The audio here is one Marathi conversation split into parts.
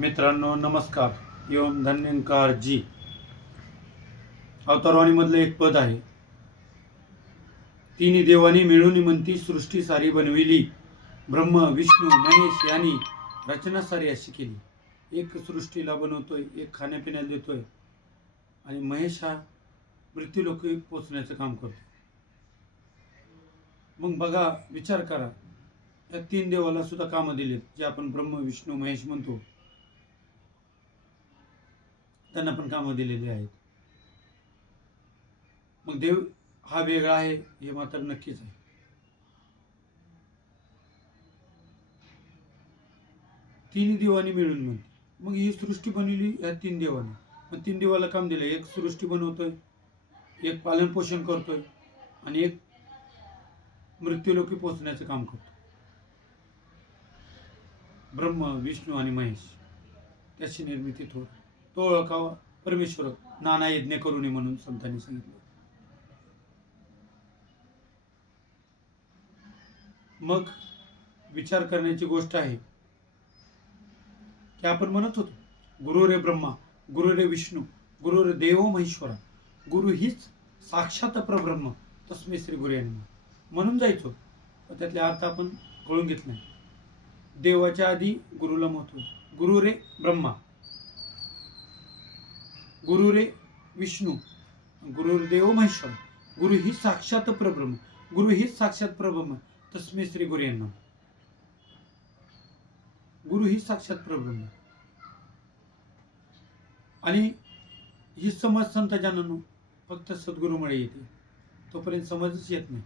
मित्रांनो नमस्कार. एवं धन्यंकार जी अवतारवाणीमधलं एक पद आहे. तिन्ही देवानी मिळून म्हणती सृष्टी सारी बनविली, ब्रह्म विष्णू महेश यांनी रचना सारी अशी केली. एक सृष्टीला बनवतोय, एक खाण्यापिण्याला देतोय आणि महेश हा मृत्यूलोकी पोचण्याचं काम करतो. मग बघा, विचार करा, या तीन देवाला सुद्धा कामं दिलेत, जे आपण ब्रह्म विष्णू महेश म्हणतो. त्यांना पण कामं दिलेली आहेत. मग देव हा वेगळा आहे हे मात्र नक्कीच आहे. तीन देवानी मिळून म्हणते. मग ही सृष्टी बनवली या तीन देवानी. मग तीन देवाला काम दिलं. एक सृष्टी बनवतोय, एक पालन पोषण करतोय आणि एक मृत्यूलोकी पोहोचण्याचं काम करतो. ब्रह्म विष्णू आणि महेश त्याची निर्मिती तो ओळखावा परमेश्वर नाना यज्ञ करू नये म्हणून संतांनी सांगितलं. मग विचार करण्याची गोष्ट आहे की आपण म्हणत होतो गुरु रे ब्रह्मा, गुरु रे विष्णू, गुरु रे देव महेश्वरा, गुरु हीच साक्षात परब्रह्म तस्मै श्री गुरु यांनी म्हणून जायचो. पण त्यातले अर्थ आपण कळून घेत नाही. देवाच्या आधी गुरुला महत्व. गुरु रे ब्रह्मा, गुरु रे विष्णू, गुरु देव महेश्वर, गुरु ही साक्षात परब्रह्म, गुरु हीच साक्षात परब्रह्म तस्मै श्री गुरु यांना. गुरु ही साक्षात परब्रह्म. आणि ही समज संत जनांनो फक्त सद्गुरूमुळे येते, तोपर्यंत समजच येत नाही.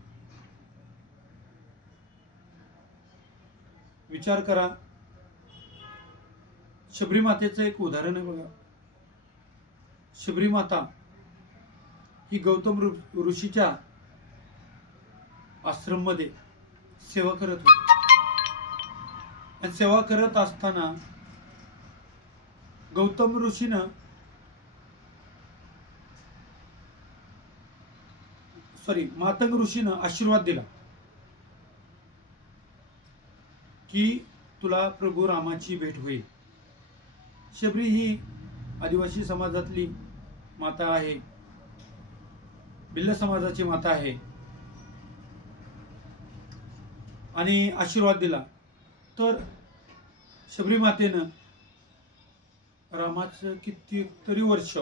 विचार करा, शबरी मातेचं एक उदाहरण आहे बघा. शबरी माता ही गौतम ऋषीच्या आश्रम मध्ये सेवा करत होती. आणि सेवा करत असताना गौतम ऋषीनं मातंग ऋषीनं आशीर्वाद दिला की तुला प्रभू रामाची भेट होईल. शबरी ही आदिवासी समाजातली माता आहे, भिल्ल समाजाची माता आहे. आणि आशीर्वाद दिला. तर शबरी मातेनं रामाचं कितीतरी वर्ष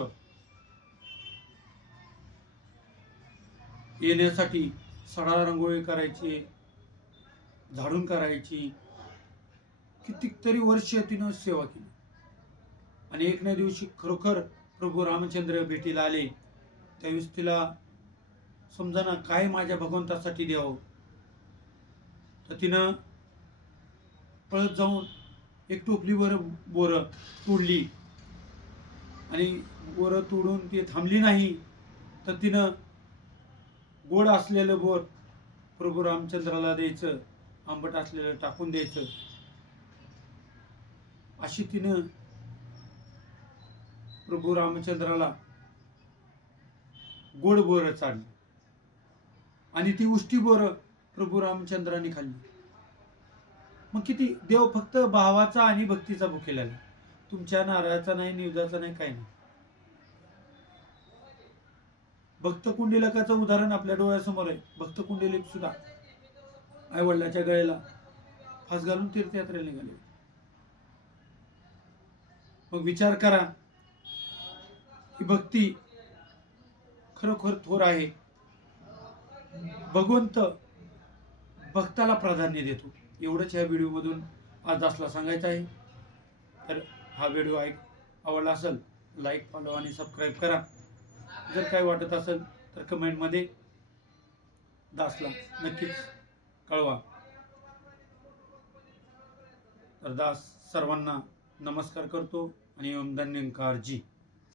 येण्यासाठी सडा रांगोळी करायची, झाडून करायची, कितीतरी वर्ष तिनं सेवा केली. आणि एक ना दिवशी खरोखर प्रभू रामचंद्र भेटीला आले. त्यावेळेस तिला समजाना काय माझ्या भगवंतासाठी द्यावं. तर तिनं पळत जाऊन एक टोपलीवर बोरं तोडली आणि बोरं तोडून ती थांबली नाही. तर तिनं गोड असलेलं बोर प्रभू रामचंद्राला द्यायचं, आंबट असलेलं टाकून द्यायचं. अशी तिनं प्रभू रामचंद्राला गोड बोरं चालली आणि ती उष्टी बोरं प्रभू रामचंद्राने खाल्ली. मग किती देव फक्त भावाचा आणि भक्तीचा भुकेला आहे. तुमच्या नारळाचा नाही, निवदाचा नाही, काही नाही. भक्त कुंडलिकाचं उदाहरण आपल्या डोळ्यासमोर आहे. भक्त कुंडलिक सुद्धा आई वडिलाच्या गळ्याला फास घालून तीर्थयात्रेला निघाले. मग विचार करा, ही भक्ती खरोखर थोर आहे. भगवंत भक्ताला प्राधान्य देतो. एवढंच ह्या व्हिडिओमधून आज दासला सांगायचं आहे. तर हा व्हिडिओ आवडला असेल लाईक, फॉलो आणि सबस्क्राईब करा. जर काय वाटत असेल तर कमेंटमध्ये दासला नक्कीच कळवा. तर दास सर्वांना नमस्कार करतो आणि ओम धन्यंकार जी.